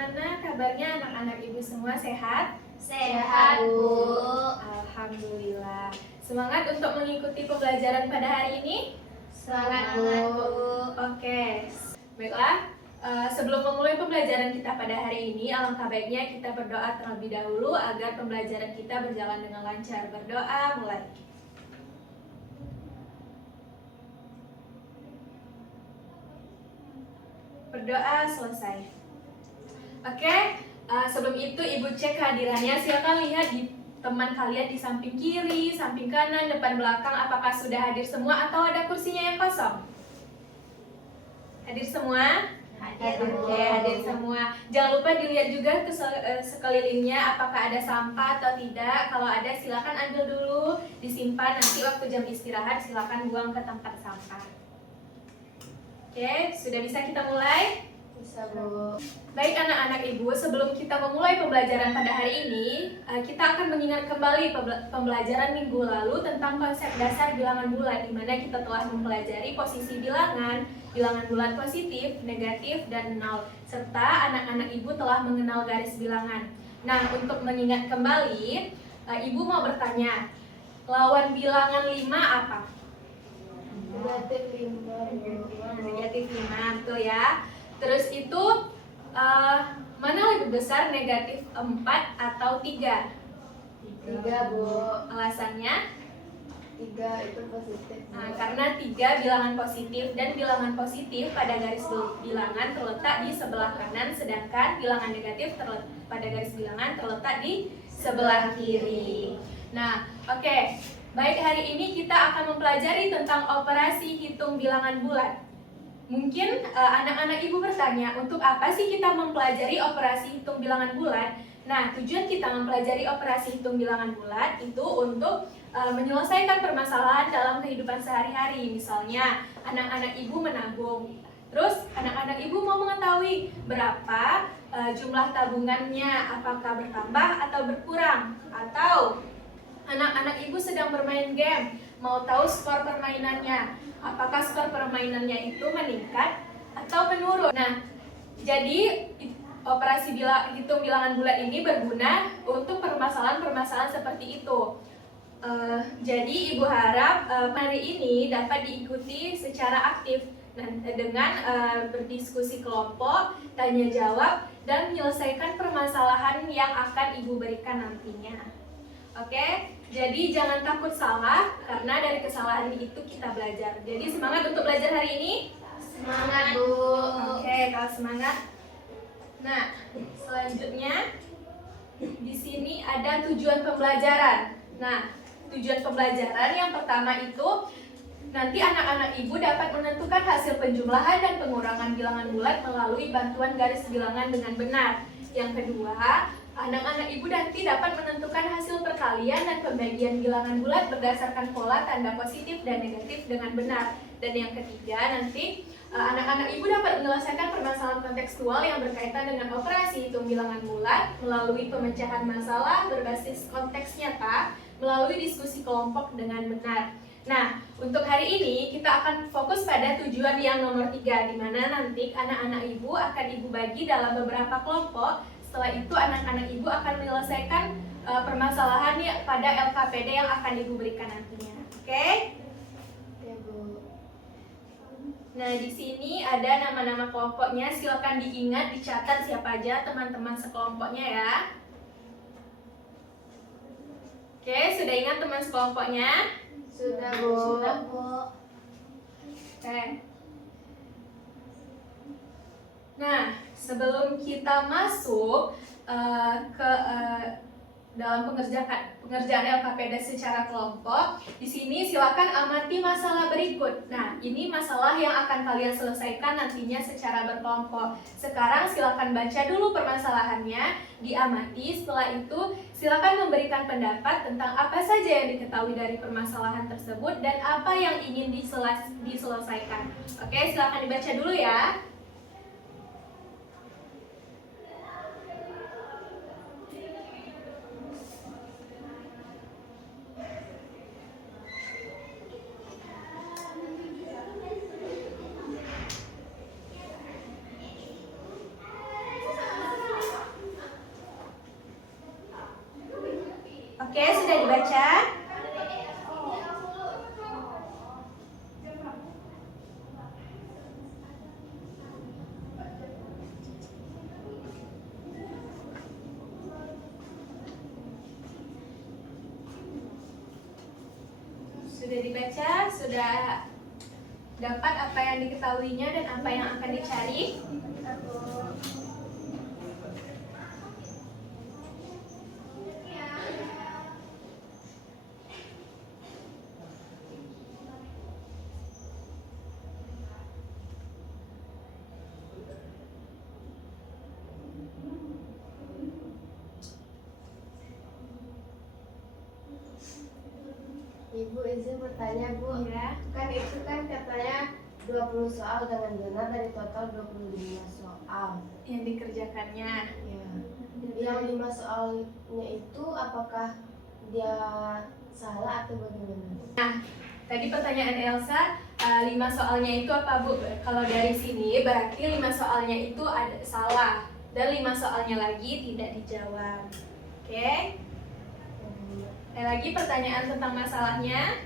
Bagaimana kabarnya anak-anak ibu semua, sehat? Sehat, Bu. Alhamdulillah. Semangat untuk mengikuti pembelajaran pada hari ini? Semangat, Bu. Oke, baiklah. Sebelum memulai pembelajaran kita pada hari ini, alangkah baiknya kita berdoa terlebih dahulu agar pembelajaran kita berjalan dengan lancar. Berdoa, mulai. Berdoa selesai. Oke, sebelum itu ibu cek kehadirannya. Silakan lihat di teman kalian di samping kiri, samping kanan, depan belakang. Apakah sudah hadir semua atau ada kursinya yang kosong? Hadir semua? Hadir, Bu. Oke, hadir semua. Jangan lupa dilihat juga ke sekelilingnya apakah ada sampah atau tidak. Kalau ada silakan ambil dulu, disimpan. Nanti waktu jam istirahat silakan buang ke tempat sampah. Oke, sudah bisa kita mulai? Bisa, Bu. Baik anak-anak ibu, sebelum kita memulai pembelajaran pada hari ini, kita akan mengingat kembali pembelajaran minggu lalu tentang konsep dasar bilangan bulat, di mana kita telah mempelajari posisi bilangan, bilangan bulat positif, negatif, dan nol, serta anak-anak ibu telah mengenal garis bilangan. Nah, untuk mengingat kembali, ibu mau bertanya, lawan bilangan 5 apa? Negatif 5, Bu. Negatif 5, betul ya. Terus itu mana lebih besar, negatif 4 atau 3? 3, Bu. Alasannya? 3 itu positif, Bu. Karena 3 bilangan positif, dan bilangan positif pada garis bilangan terletak di sebelah kanan, sedangkan bilangan negatif pada garis bilangan terletak di sebelah kiri. Nah, oke. Baik, hari ini kita akan mempelajari tentang operasi hitung bilangan bulat. Mungkin anak-anak ibu bertanya, untuk apa sih kita mempelajari operasi hitung bilangan bulat? Nah, tujuan kita mempelajari operasi hitung bilangan bulat itu untuk menyelesaikan permasalahan dalam kehidupan sehari-hari. Misalnya, anak-anak ibu menabung. Terus, anak-anak ibu mau mengetahui berapa jumlah tabungannya, apakah bertambah atau berkurang? Atau anak-anak ibu sedang bermain game, mau tahu skor permainannya, apakah skor permainannya itu meningkat atau menurun. Nah, jadi operasi hitung bilangan bulat ini berguna untuk permasalahan-permasalahan seperti itu. Jadi ibu harap hari ini dapat diikuti secara aktif dengan berdiskusi kelompok, tanya jawab, dan menyelesaikan permasalahan yang akan ibu berikan nantinya. Oke, jadi jangan takut salah, karena dari kesalahan itu kita belajar. Jadi semangat untuk belajar hari ini? Semangat, Bu. Oke, kalau semangat. Nah, selanjutnya di sini ada tujuan pembelajaran. Nah, tujuan pembelajaran yang pertama itu nanti anak-anak ibu dapat menentukan hasil penjumlahan dan pengurangan bilangan bulat melalui bantuan garis bilangan dengan benar. Yang kedua, anak-anak ibu nanti dapat menentukan hasil perkalian dan pembagian bilangan bulat berdasarkan pola tanda positif dan negatif dengan benar. Dan yang ketiga, nanti anak-anak ibu dapat menyelesaikan permasalahan kontekstual yang berkaitan dengan operasi hitung bilangan bulat melalui pemecahan masalah berbasis konteks nyata melalui diskusi kelompok dengan benar. Nah, untuk hari ini kita akan fokus pada tujuan yang nomor 3, di mana nanti anak-anak ibu akan ibu bagi dalam beberapa kelompok. Setelah itu anak-anak ibu akan menyelesaikan permasalahan pada LKPD yang akan ibu berikan nantinya. Oke? Oke, Bu. Nah, di sini ada nama-nama kelompoknya. Silakan diingat, dicatat siapa aja teman-teman sekelompoknya ya. Oke, sudah ingat teman sekelompoknya? Sudah, Bu. Sudah, Bu. Oke. Nah, sebelum kita masuk ke dalam pengerjaan LKPD secara kelompok, di sini silakan amati masalah berikut. Nah, ini masalah yang akan kalian selesaikan nantinya secara berkelompok. Sekarang silakan baca dulu permasalahannya, diamati. Setelah itu silakan memberikan pendapat tentang apa saja yang diketahui dari permasalahan tersebut dan apa yang ingin diselesaikan. Oke, silakan dibaca dulu ya. dibaca. Sudah dibaca, sudah dapat apa yang diketahuinya dan apa yang akan dicari. Ibu izin bertanya, Bu. Ya. Kan itu kan katanya 20 soal dengan benar dari total 25 soal. Yang dikerjakannya. Ya. Yang 5 soalnya itu apakah dia salah atau bagaimana? Tadi pertanyaan Elsa, 5 soalnya itu apa, Bu? Kalau dari sini berarti 5 soalnya itu ada salah dan 5 soalnya lagi tidak dijawab. Oke? Ada lagi pertanyaan tentang masalahnya?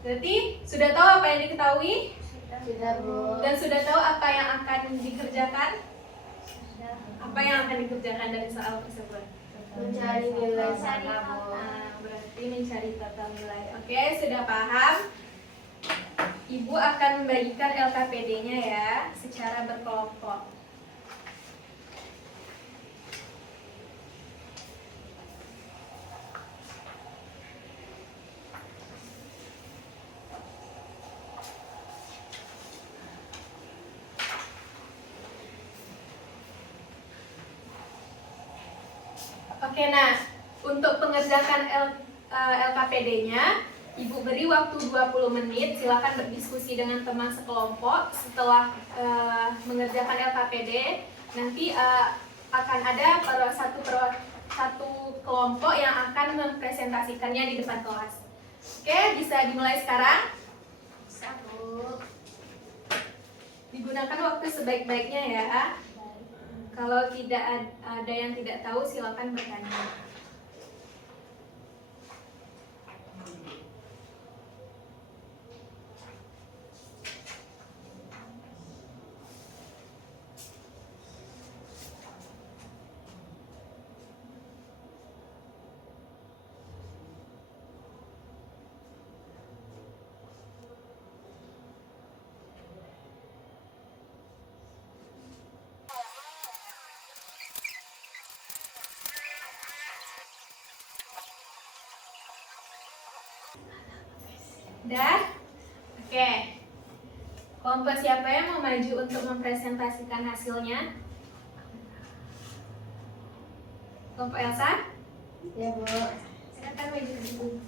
Berarti sudah tahu apa yang diketahui Sudah, Bu. dan sudah tahu apa yang akan dikerjakan? Apa yang akan dikerjakan dari soal tersebut? Mencari nilai sama, Bu. Berarti mencari total nilai. Oke, sudah paham? Ibu akan membagikan LKPD-nya ya, secara berkelompok. Oke, nah untuk pengerjakan LKPD-nya, Ibu beri waktu 20 menit. Silakan berdiskusi dengan teman sekelompok. Setelah mengerjakan LKPD, nanti akan ada satu kelompok yang akan mempresentasikannya di depan kelas. Oke, bisa dimulai sekarang. Bisa, Bu. Digunakan waktu sebaik-baiknya ya. Kalau tidak ada yang tidak tahu, silakan bertanya. Udah? Oke. Kelompok siapa yang mau maju untuk mempresentasikan hasilnya? Kelompok Elsa? Ya, Bu. Silakan maju ke situ.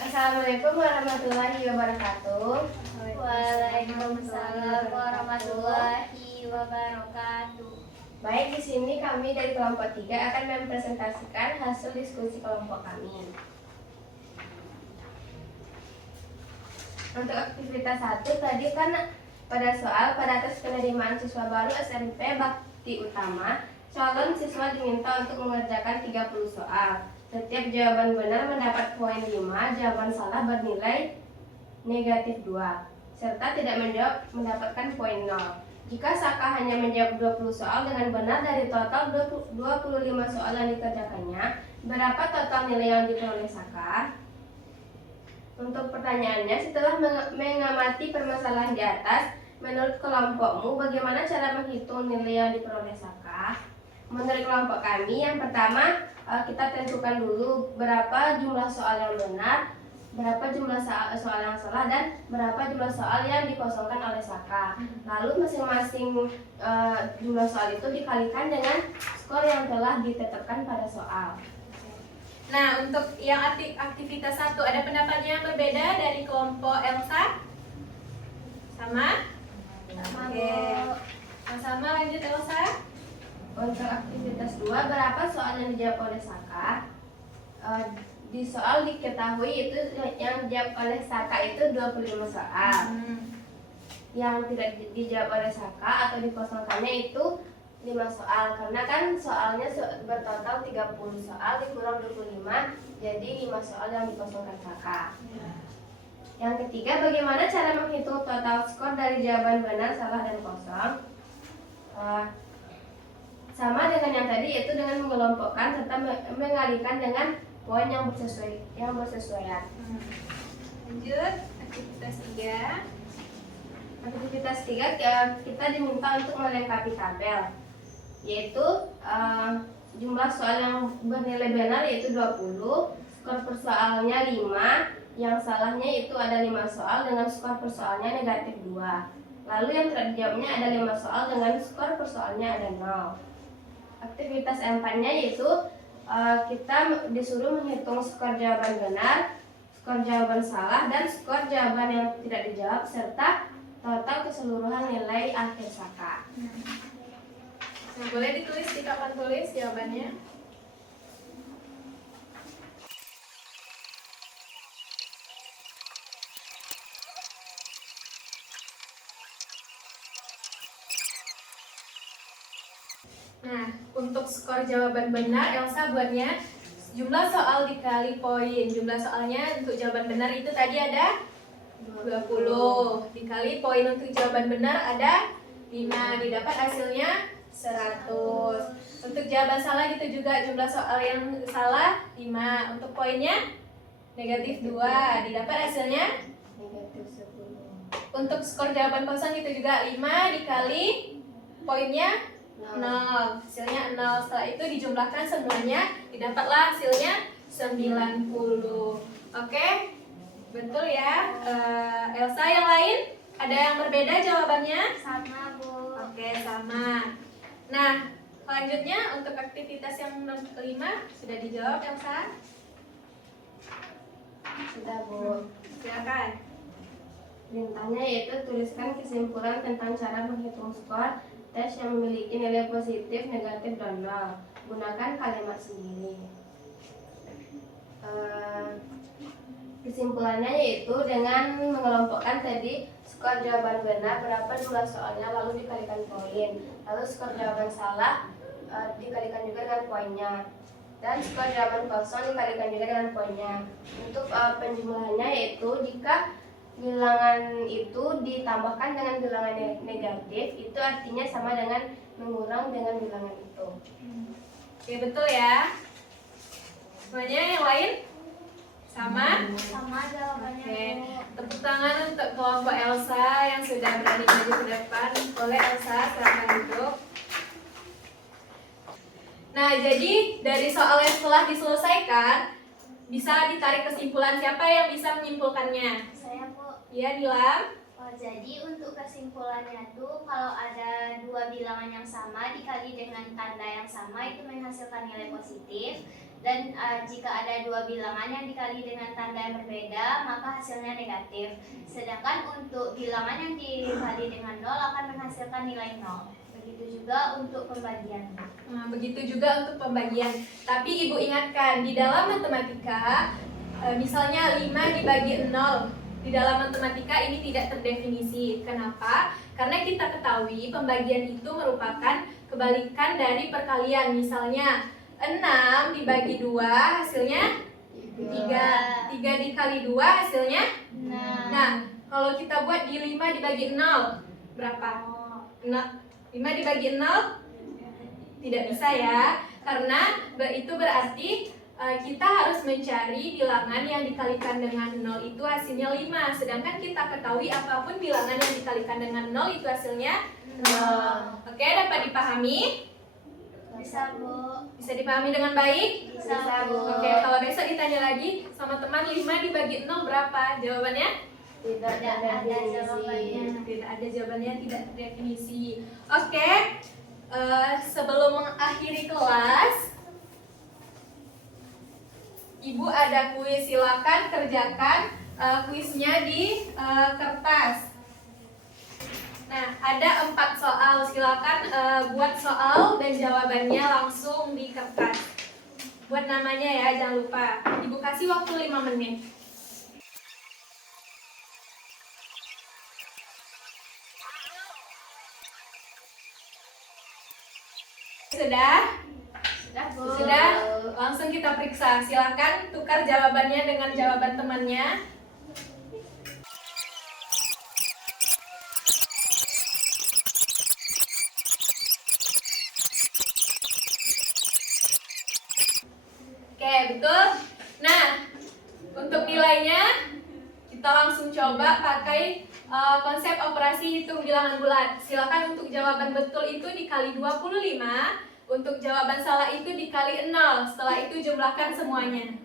Assalamualaikum warahmatullahi wabarakatuh. Waalaikumsalam warahmatullahi wabarakatuh. Baik, di sini kami dari kelompok 3 akan mempresentasikan hasil diskusi kelompok kami. Untuk aktivitas 1 tadi kan pada atas penerimaan siswa baru SMP Bakti Utama, calon siswa diminta untuk mengerjakan 30 soal. Setiap jawaban benar mendapat poin 5, jawaban salah bernilai negatif 2, serta tidak menjawab mendapatkan poin 0. Jika Saka hanya menjawab 20 soal dengan benar dari total 25 soal yang dikerjakannya, berapa total nilai yang diperoleh Saka? Untuk pertanyaannya, setelah mengamati permasalahan di atas, menurut kelompokmu bagaimana cara menghitung nilai yang diperoleh Saka? Menurut kelompok kami, yang pertama kita tentukan dulu berapa jumlah soal yang benar, berapa jumlah soal yang salah, dan berapa jumlah soal yang dikosongkan oleh Saka. Lalu masing-masing jumlah soal itu dikalikan dengan skor yang telah ditetapkan pada soal. Nah, untuk yang aktivitas 1, ada pendapat yang berbeda dari kelompok Elsa? Sama? Oke. Sama, lanjut Elsa. Untuk aktivitas 2, berapa soal yang dijawab oleh Saka? Di soal diketahui itu yang dijawab oleh Saka itu 25 soal. yang tidak dijawab oleh Saka atau dikosongkannya itu 5 soal, karena kan soalnya bertotal 30 soal dikurang 25, jadi 5 soal yang dikosongkan Saka. Yang ketiga, bagaimana cara menghitung total skor dari jawaban benar, salah, dan kosong? Sama dengan yang tadi, yaitu dengan mengelompokkan serta mengalihkan dengan poin yang bersesuaian. Lanjut, aktivitas 3. Aktivitas 3, kita diminta untuk melengkapi tabel, yaitu jumlah soal yang bernilai benar yaitu 20, skor persoalnya 5, yang salahnya itu ada 5 soal dengan skor persoalnya negatif 2. Lalu yang tidak dijawabnya ada 5 soal dengan skor persoalnya ada 0. Aktivitas 4-nya yaitu kita disuruh menghitung skor jawaban benar, skor jawaban salah, dan skor jawaban yang tidak dijawab, serta total keseluruhan nilai akhir Saka. Nah, boleh ditulis di papan tulis jawabannya. Nah, untuk skor jawaban benar, Elsa buatnya jumlah soal dikali poin. Jumlah soalnya untuk jawaban benar itu tadi ada 20. Dikali poin untuk jawaban benar ada 5. Didapat hasilnya 100. Untuk jawaban salah gitu juga, jumlah soal yang salah 5. Untuk poinnya negatif 2. Didapat hasilnya Negatif 10. untuk skor jawaban kosong itu juga 5 dikali poinnya 0, hasilnya 0. Setelah itu dijumlahkan semuanya, didapatlah hasilnya 90. Oke, betul ya. Elsa, yang lain ada yang berbeda jawabannya? Sama, Bu. Oke, sama. Nah, selanjutnya untuk aktivitas yang kelima sudah dijawab, Elsa? Sudah, Bu. Silakan. Perintahnya yaitu tuliskan kesimpulan tentang cara menghitung skor tes yang memiliki nilai positif, negatif, dan nol. Gunakan kalimat sendiri. Kesimpulannya yaitu dengan mengelompokkan tadi skor jawaban benar berapa jumlah soalnya, lalu dikalikan poin. Lalu skor jawaban salah dikalikan juga dengan poinnya. Dan skor jawaban kosong dikalikan juga dengan poinnya. Untuk penjumlahannya yaitu jika bilangan itu ditambahkan dengan bilangan negatif, itu artinya sama dengan mengurang dengan bilangan itu. Oke, betul ya. Semuanya yang lain? Sama? Sama jawabannya, Oke, Bu. tepuk tangan untuk kelompok Elsa yang sudah berani maju ke depan. Boleh Elsa, silakan duduk. Nah, jadi dari soal yang telah diselesaikan, bisa ditarik kesimpulan. Siapa yang bisa menyimpulkannya? Saya, Bu. Ya, Nilam. Oh, jadi untuk kesimpulannya tuh kalau ada dua bilangan yang sama dikali dengan tanda yang sama itu menghasilkan nilai positif, dan jika ada dua bilangan yang dikali dengan tanda yang berbeda maka hasilnya negatif. Sedangkan untuk bilangan yang dikali dengan nol akan menghasilkan nilai nol. Begitu juga untuk pembagian. Nah, begitu juga untuk pembagian. Tapi Ibu ingatkan, di dalam matematika, misalnya 5 dibagi 0, di dalam matematika ini tidak terdefinisi. Kenapa? Karena kita ketahui pembagian itu merupakan kebalikan dari perkalian. Misalnya 6 dibagi 2 hasilnya 3. 3 dikali 2 hasilnya. Nah, kalau kita buat di 5 dibagi 0 berapa? 5 dibagi 0 tidak bisa ya. Karena itu berarti kita harus mencari bilangan yang dikalikan dengan 0 itu hasilnya 5. Sedangkan kita ketahui apapun bilangan yang dikalikan dengan 0 itu hasilnya 0. Oke, dapat dipahami? Bisa, Bu. Bisa dipahami dengan baik? Bisa, Bu. Oke, kalau besok ditanya lagi sama teman 5 dibagi 0 berapa? Jawabannya? Tidak ada ada jawabannya. Tidak ada jawabannya, tidak terdefinisi. Oke, sebelum mengakhiri kelas, Ibu ada kuis, silakan kerjakan kuisnya di kertas. Nah, ada 4 soal, silakan buat soal dan jawabannya langsung di kertas. Buat namanya ya, jangan lupa. Ibu kasih waktu 5 menit. sudah? Sudah, Bu. Sudah? Langsung kita periksa. Silakan tukar jawabannya dengan jawaban temannya. Oke, betul. Nah, untuk nilainya kita langsung coba pakai konsep operasi hitung bilangan bulat. Silakan untuk jawaban betul itu dikali 25, untuk jawaban salah itu dikali 0. Setelah itu jumlahkan semuanya.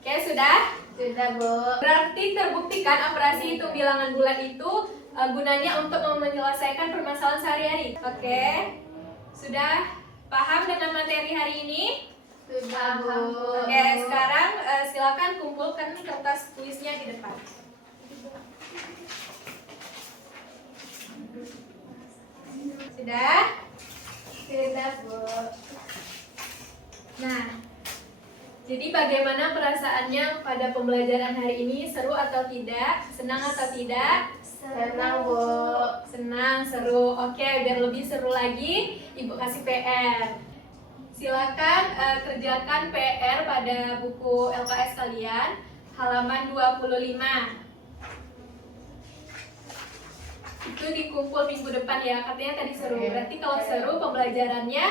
Oke, sudah? Sudah, Bu. Berarti terbuktikan operasi hitung bilangan bulat itu gunanya untuk menyelesaikan permasalahan sehari-hari. Oke, sudah paham dengan materi hari ini? Sudah, Bu. Oke, sekarang silakan kumpulkan kertas kuisnya di depan. Sudah? Sudah, Bu. Nah, jadi bagaimana perasaannya pada pembelajaran hari ini? Seru atau tidak? Senang atau tidak? Senang, Bu. Senang, seru. Oke, biar lebih seru lagi, Ibu kasih PR. Silakan kerjakan PR pada buku LKS kalian, halaman 25. Itu dikumpul minggu depan ya, katanya tadi seru. Berarti kalau seru pembelajarannya,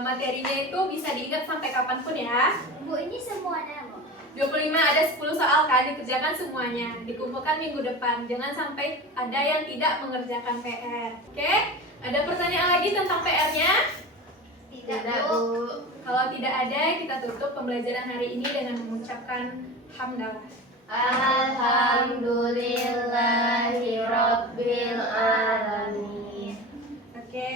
materinya itu bisa diingat sampai kapanpun ya. Bu, ini semuanya, Bu. 25 ada 10 soal kan, dikerjakan semuanya, dikumpulkan minggu depan. Jangan sampai ada yang tidak mengerjakan PR. Oke? Ada pertanyaan lagi tentang PR-nya? Tidak, Bu. Kalau tidak ada, kita tutup pembelajaran hari ini dengan mengucapkan hamdalah. Alhamdulillahirabbil alamin. Oke,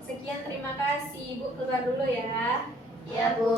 sekian terima kasih. Ibu keluar dulu ya. Ya, Bu.